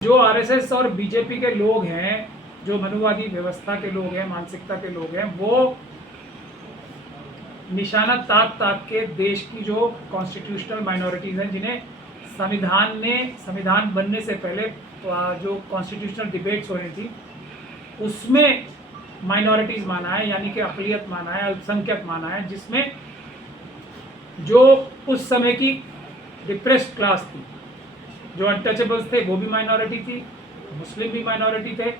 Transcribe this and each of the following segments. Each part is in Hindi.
जो आरएसएस और बीजेपी के लोग हैं, जो मनुवादी व्यवस्था के लोग हैं, मानसिकता के लोग हैं, वो निशाना ताक ताक के देश की जो कॉन्स्टिट्यूशनल माइनॉरिटीज़ हैं, जिन्हें संविधान बनने से पहले जो कॉन्स्टिट्यूशनल डिबेट्स हो रही थी उसमें माइनॉरिटीज़ माना है, यानी कि अक़लियत माना है, अल्पसंख्यक माना है, जिसमें जो उस समय की डिप्रेस्ड क्लास थी, जो अनटचेबल्स थे वो भी माइनॉरिटी थी, मुस्लिम भी माइनॉरिटी थे,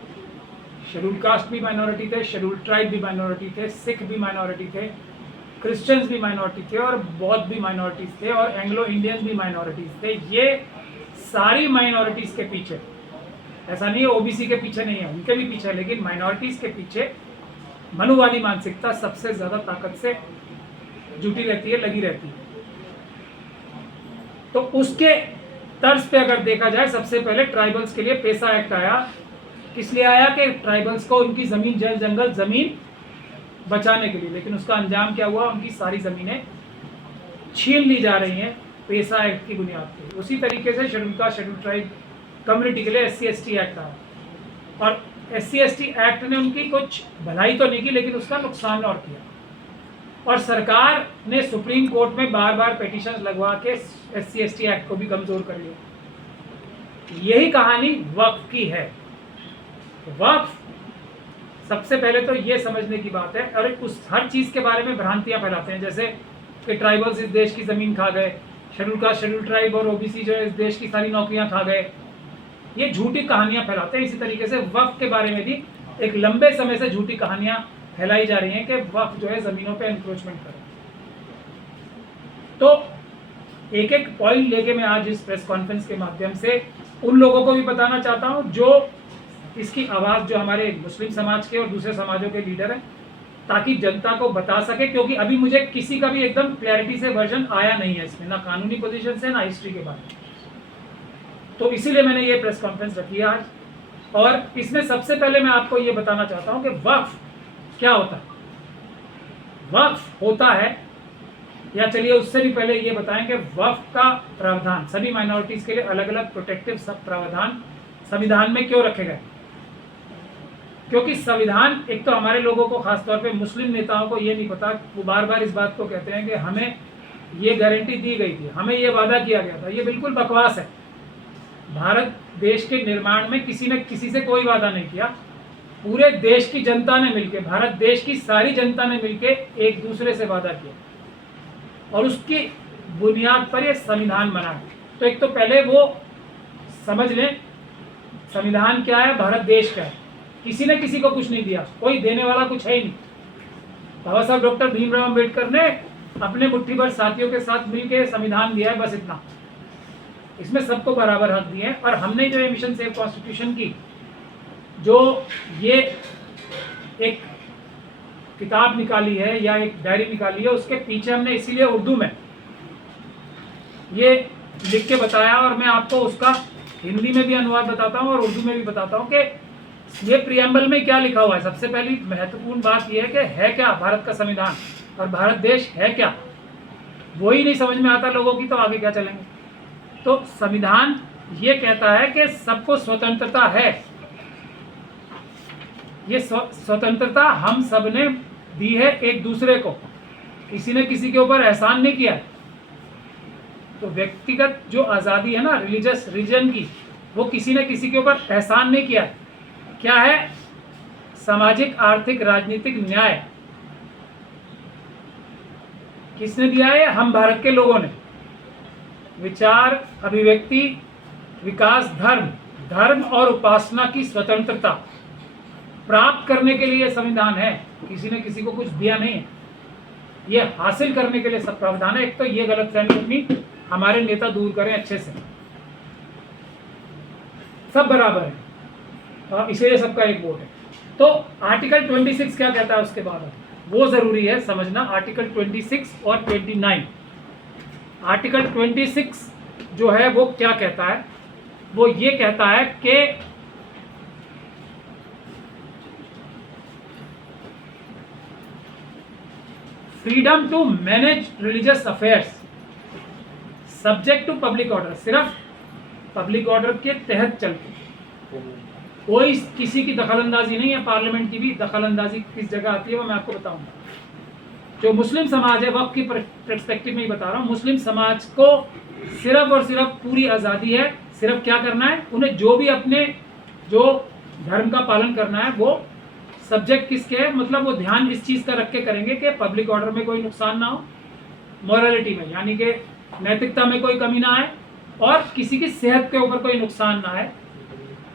शेड्यूल कास्ट भी माइनॉरिटी थे, शेड्यूल ट्राइब भी माइनॉरिटी थे, सिख भी माइनॉरिटी थे, क्रिश्चियंस भी माइनॉरिटी थे और बौद्ध भी माइनॉरिटीज़ थे और एंग्लो इंडियंस भी माइनॉरिटीज़ थे। ये सारी माइनॉरिटीज़ के पीछे, ऐसा नहीं है ओबीसी के पीछे नहीं है, उनके भी पीछे है, लेकिन माइनॉरिटीज़ के पीछे मनुवादी मानसिकता सबसे ज़्यादा ताकत से जुटी रहती है, लगी रहती है। तो उसके तर्ज पे अगर देखा जाए, सबसे पहले ट्राइबल्स के लिए पेसा एक्ट आया। किस लिए आया? कि ट्राइबल्स को उनकी ज़मीन, जल जंगल, ज़मीन बचाने के लिए। लेकिन उसका अंजाम क्या हुआ? उनकी सारी ज़मीनें छीन ली जा रही हैं पेसा एक्ट की बुनियाद पे। उसी तरीके से शेड्यूल ट्राइब कम्युनिटी के लिए SC/ST एक्ट आया और SC/ST एक्ट ने उनकी कुछ भलाई तो नहीं की, लेकिन उसका नुकसान और किया। और सरकार ने सुप्रीम कोर्ट में बार बार पिटीशन लगवा के SC/ST एक्ट को भी कमज़ोर कर लिया। यही कहानी वक्फ की है। वक्फ, सबसे पहले तो ये समझने की बात है, और उस हर चीज़ के बारे में भ्रांतियां फैलाते हैं, जैसे कि ट्राइबल्स इस देश की ज़मीन खा गए, शेड्यूल ट्राइब और OBC जो है इस देश की सारी नौकरियां खा गए। ये झूठी कहानियां फैलाते हैं। इसी तरीके से वक्फ के बारे में भी एक लंबे समय से झूठी कहानियां फैलाई जा रही हैं कि वक्फ जो है ज़मीनों पे एनक्रोचमेंट करे। तो एक एक पॉइंट लेके मैं आज इस प्रेस कॉन्फ्रेंस के माध्यम से उन लोगों को भी बताना चाहता हूं जो इसकी आवाज़, जो हमारे मुस्लिम समाज के और दूसरे समाजों के लीडर हैं, ताकि जनता को बता सके, क्योंकि अभी मुझे किसी का भी एकदम क्लैरिटी से वर्जन आया नहीं है इसमें, ना कानूनी पोजीशन से, ना हिस्ट्री के बारे में। तो इसीलिए मैंने ये प्रेस कॉन्फ्रेंस रखी है आज। और इसमें सबसे पहले मैं आपको ये बताना चाहता हूँ कि वक्फ क्या होता है। वक्फ होता है, या चलिए उससे भी पहले ये बताएं कि वक्फ का प्रावधान सभी माइनॉरिटीज़ के लिए अलग अलग प्रोटेक्टिव सब प्रावधान संविधान में क्यों रखे गए। क्योंकि संविधान, एक तो हमारे लोगों को, खासतौर पे मुस्लिम नेताओं को ये नहीं पता, वो बार बार इस बात को कहते हैं कि हमें ये गारंटी दी गई थी, हमें ये वादा किया गया था। ये बिल्कुल बकवास है। भारत देश के निर्माण में किसी ने किसी से कोई वादा नहीं किया। पूरे देश की जनता ने मिलकर, भारत देश की सारी जनता ने मिलकर एक दूसरे से वादा किया और उसकी बुनियाद पर यह संविधान बना है। तो एक तो पहले वो समझ लें संविधान क्या है, भारत देश का है। किसी ने किसी को कुछ नहीं दिया, कोई देने वाला कुछ है ही नहीं। बाबा साहब डॉक्टर भीमराव अम्बेडकर ने अपने मुट्ठी भर साथियों के साथ मिलकर संविधान दिया है, बस इतना। इसमें सबको बराबर हक दिए हैं। और हमने जो ये मिशन सेव कॉन्स्टिट्यूशन की जो ये एक किताब निकाली है या एक डायरी निकाली है, उसके पीछे हमने इसीलिए उर्दू में ये लिख के बताया, और मैं आपको उसका हिंदी में भी अनुवाद बताता हूँ और उर्दू में भी बताता हूँ कि ये प्रियम्बल में क्या लिखा हुआ है। सबसे पहली महत्वपूर्ण बात यह है कि है क्या भारत का संविधान और भारत देश है क्या, वही नहीं समझ में आता लोगों की, तो आगे क्या चलेंगे। तो संविधान ये कहता है कि सबको स्वतंत्रता है। ये स्वतंत्रता हम सब ने दी है एक दूसरे को, किसी ने किसी के ऊपर एहसान नहीं किया। तो व्यक्तिगत जो आज़ादी है ना, रिलीजन की, वो किसी ने किसी के ऊपर एहसान नहीं किया। क्या है? सामाजिक, आर्थिक, राजनीतिक न्याय किसने दिया है? हम भारत के लोगों ने। विचार, अभिव्यक्ति, विकास, धर्म और उपासना की स्वतंत्रता प्राप्त करने के लिए संविधान है। किसी ने किसी को कुछ दिया नहीं है, ये हासिल करने के लिए सब प्रावधान है। एक तो ये गलतफहमी हमारे नेता दूर करें अच्छे से, सब बराबर है और इसीलिए सबका एक वोट है। तो आर्टिकल 26 क्या कहता है उसके बाद, वो जरूरी है समझना। आर्टिकल 26 और 29। आर्टिकल 26 जो है वो क्या कहता है? वो ये कहता है कि freedom to manage religious affairs subject to public order, सिर्फ पब्लिक ऑर्डर के तहत चलते। कोई किसी की दखलंदाजी नहीं है। पार्लियामेंट की भी दखलंदाजी किस जगह आती है वो मैं आपको बताऊंगा। जो मुस्लिम समाज है, वक्त की पर्सपेक्टिव में ही बता रहा हूँ, मुस्लिम समाज को सिर्फ और सिर्फ पूरी आज़ादी है। सिर्फ क्या करना है, उन्हें जो भी अपने जो धर्म का पालन करना है वो सब्जेक्ट किसके है, मतलब वो ध्यान इस चीज़ का रख के करेंगे कि पब्लिक ऑर्डर में कोई नुकसान ना हो, मॉरलिटी में यानी कि नैतिकता में कोई कमी ना आए, और किसी की सेहत के ऊपर कोई नुकसान ना आए।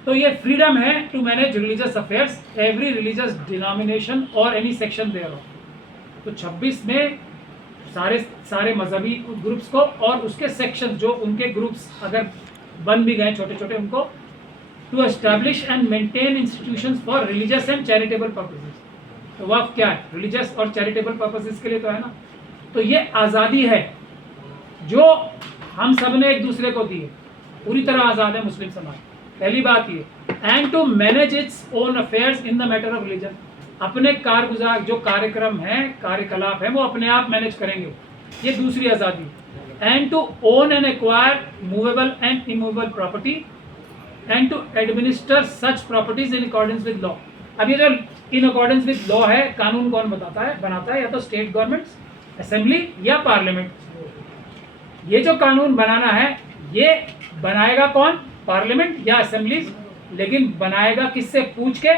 तो ये फ्रीडम है to manage religious affairs every religious denomination और एनी सेक्शन देयर ऑफ। तो 26 में सारे मजहबी ग्रुप्स को और उसके सेक्शन जो उनके ग्रुप्स अगर बन भी गए छोटे छोटे, उनको to establish and maintain institutions for religious and charitable purposes. तो वह क्या है, रिलीजियस और चैरिटेबल पर्पसेस के लिए तो है ना। तो ये आज़ादी है जो हम सब ने एक दूसरे को दी है, पूरी तरह आज़ाद है मुस्लिम समाज। पहली बात ये, and to manage its own affairs in the matter of religion. अपने कारगुजार जो कार्यक्रम है, कार्यकलाप है, वो अपने आप मैनेज करेंगे, ये दूसरी आज़ादी। And to own and acquire movable and immovable property and to administer such properties in accordance with law. अब ये जो इन अकॉर्डेंस विद लॉ है, कानून कौन बनाता है, या तो स्टेट गवर्नमेंट्स, असेंबली या पार्लियामेंट। ये जो कानून बनाना है ये बनाएगा कौन, पार्लियामेंट या असेंबलीज, लेकिन बनाएगा किससे, पूछ के।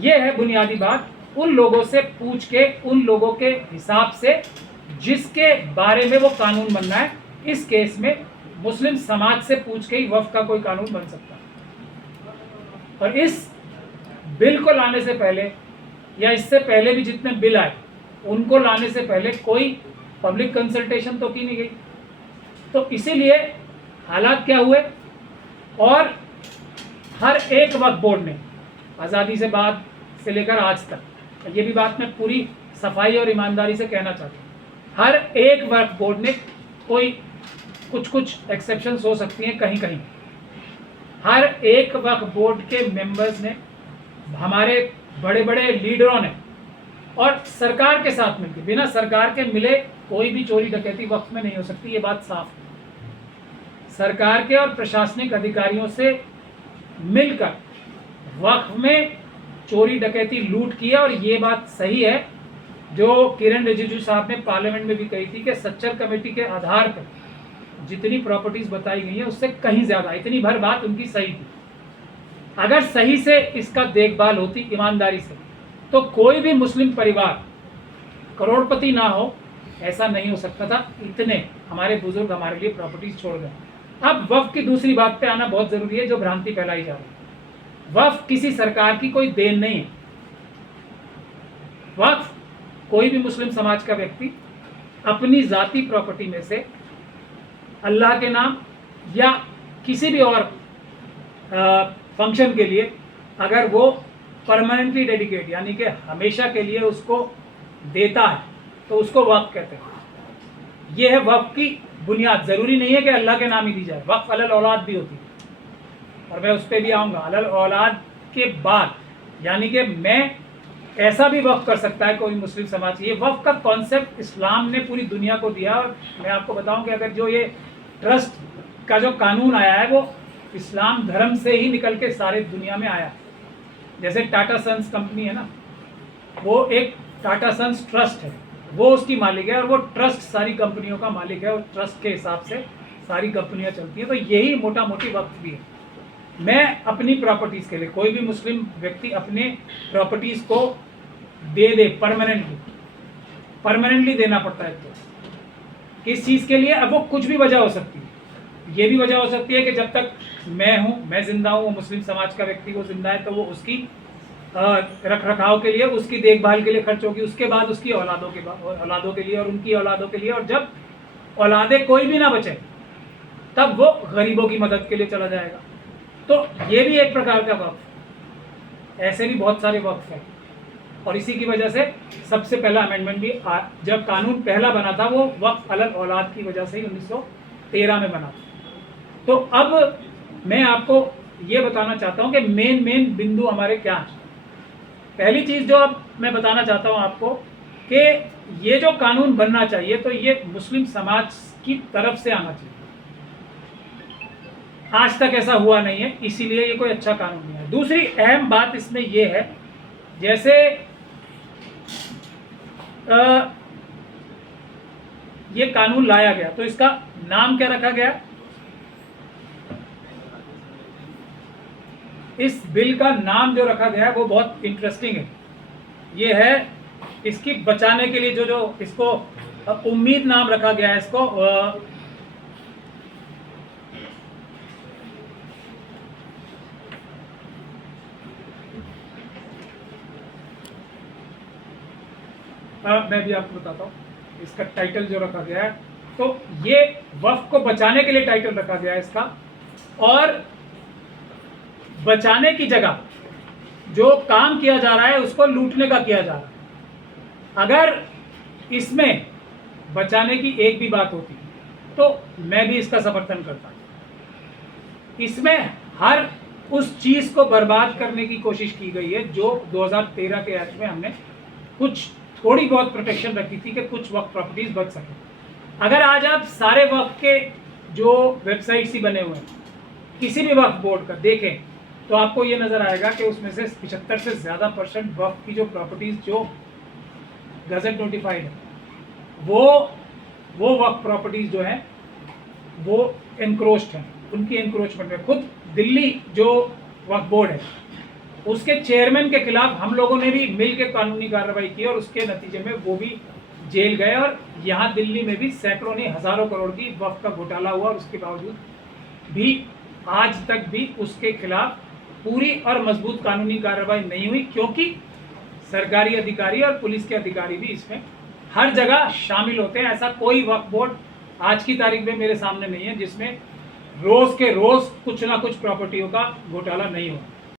ये है बुनियादी बात, उन लोगों से पूछ के, उन लोगों के हिसाब से जिसके बारे में वो कानून बनना है। इस केस में मुस्लिम समाज से पूछ के ही वक्फ का कोई कानून बन सकता है। और इस बिल को लाने से पहले या इससे पहले भी जितने बिल आए, उनको लाने से पहले कोई पब्लिक कंसल्टेशन तो की नहीं गई। तो इसीलिए हालात क्या हुए, और हर एक वक्फ बोर्ड ने आज़ादी से बाद से लेकर आज तक, ये भी बात मैं पूरी सफाई और ईमानदारी से कहना चाहता हूँ, हर एक वक्फ बोर्ड ने, कोई कुछ एक्सेप्शंस हो सकती हैं कहीं कहीं, हर एक वक्फ बोर्ड के मेंबर्स ने, हमारे बड़े बड़े लीडरों ने, और सरकार के साथ मिलकर, बिना सरकार के मिले कोई भी चोरी डकैती वक्फ में नहीं हो सकती, ये बात साफ है। सरकार के और प्रशासनिक अधिकारियों से मिलकर वक्फ में चोरी डकैती लूट किया। और ये बात सही है जो किरण रिजिजू साहब ने पार्लियामेंट में भी कही थी कि सच्चर कमेटी के आधार पर जितनी प्रॉपर्टीज बताई गई है उससे कहीं ज़्यादा, इतनी भर बात उनकी सही थी। अगर सही से इसका देखभाल होती ईमानदारी से, तो कोई भी मुस्लिम परिवार करोड़पति ना हो, ऐसा नहीं हो सकता था। इतने हमारे बुजुर्ग हमारे लिए प्रॉपर्टीज छोड़ गए। अब वक्फ की दूसरी बात पे आना बहुत ज़रूरी है, जो भ्रांति फैलाई जा रही है। वक्फ किसी सरकार की कोई देन नहीं है। वक्फ कोई भी मुस्लिम समाज का व्यक्ति अपनी ज़ाती प्रॉपर्टी में से अल्लाह के नाम या किसी भी और फंक्शन के लिए अगर वो परमानेंटली डेडिकेट यानी कि हमेशा के लिए उसको देता है तो उसको वक्फ कहते हैं। ये है वक्फ की बुनियाद। ज़रूरी नहीं है कि अल्लाह के नाम ही दी जाए, वक्फ अलल औलाद भी होती है और मैं उस पर भी आऊँगा। अलल औलाद के बाद यानी कि मैं ऐसा भी वक्फ कर सकता है कोई मुस्लिम समाज। ये वक्फ का कॉन्सेप्ट इस्लाम ने पूरी दुनिया को दिया। और मैं आपको बताऊं कि अगर जो ये ट्रस्ट का जो कानून आया है वो इस्लाम धर्म से ही निकल के सारे दुनिया में आया। जैसे टाटा सन्स कंपनी है ना, वो एक टाटा सन्स ट्रस्ट है, वो उसकी मालिक है और वो ट्रस्ट सारी कंपनियों का मालिक है और ट्रस्ट के हिसाब से सारी कंपनियां चलती हैं। तो यही मोटा मोटी वक्फ भी है। मैं अपनी प्रॉपर्टीज़ के लिए, कोई भी मुस्लिम व्यक्ति अपने प्रॉपर्टीज़ को दे परमानेंटली देना पड़ता है। तो किस चीज़ के लिए? अब वो कुछ भी वजह हो सकती है। ये भी वजह हो सकती है कि जब तक मैं जिंदा हूँ, वो मुस्लिम समाज का व्यक्ति वो जिंदा है, तो वो उसकी रख रखाव के लिए, उसकी देखभाल के लिए खर्च होगी। उसके बाद उसकी औलादों के लिए और उनकी औलादों के लिए, और जब औलादें कोई भी ना बचे तब वो गरीबों की मदद के लिए चला जाएगा। तो ये भी एक प्रकार का वक्फ। ऐसे भी बहुत सारे वक्फ हैं और इसी की वजह से सबसे पहला अमेंडमेंट भी जब कानून पहला बना था वो वक्फ अलल औलाद की वजह से ही 1913 में बना था। तो अब मैं आपको ये बताना चाहता हूँ कि मेन बिंदु हमारे क्या हैं। पहली चीज़ जो अब मैं बताना चाहता हूँ आपको कि ये जो कानून बनना चाहिए तो ये मुस्लिम समाज की तरफ से आना चाहिए। आज तक ऐसा हुआ नहीं है, इसीलिए ये कोई अच्छा कानून नहीं है। दूसरी अहम बात इसमें ये है, जैसे ये कानून लाया गया तो इसका नाम क्या रखा गया? इस बिल का नाम जो रखा गया है वो बहुत इंटरेस्टिंग है। ये है इसकी बचाने के लिए जो इसको उम्मीद नाम रखा गया है इसको। मैं भी आपको बताता हूँ इसका टाइटल जो रखा गया है। तो ये वक्फ को बचाने के लिए टाइटल रखा गया है इसका, और बचाने की जगह जो काम किया जा रहा है उसको लूटने का किया जा रहा है। अगर इसमें बचाने की एक भी बात होती तो मैं भी इसका समर्थन करता। इसमें हर उस चीज को बर्बाद करने की कोशिश की गई है जो 2013 के एक्ट में हमने कुछ थोड़ी बहुत प्रोटेक्शन रखी थी कि कुछ वक्फ प्रॉपर्टीज बच सके। अगर आज आप सारे वक्फ के जो वेबसाइट्स ही बने हुए हैं किसी भी वक्फ बोर्ड का देखें तो आपको ये नजर आएगा कि उसमें से 75 से ज़्यादा % वक्फ की जो प्रॉपर्टीज जो गजट नोटिफाइड है वो वक्फ प्रॉपर्टीज जो है वो एनक्रोच्ड हैं, उनकी एनक्रोचमेंट में। खुद दिल्ली जो वक्फ बोर्ड है उसके चेयरमैन के खिलाफ हम लोगों ने भी मिल के कानूनी कार्रवाई की और उसके नतीजे में वो भी जेल गए। और यहाँ दिल्ली में भी सैकड़ों नहीं हज़ारों करोड़ की वक्फ का घोटाला हुआ और उसके बावजूद भी आज तक भी उसके खिलाफ पूरी और मजबूत कानूनी कार्रवाई नहीं हुई, क्योंकि सरकारी अधिकारी और पुलिस के अधिकारी भी इसमें हर जगह शामिल होते हैं। ऐसा कोई वक्फ बोर्ड आज की तारीख में मेरे सामने नहीं है जिसमें रोज़ के रोज़ कुछ ना कुछ प्रॉपर्टियों का घोटाला नहीं हो।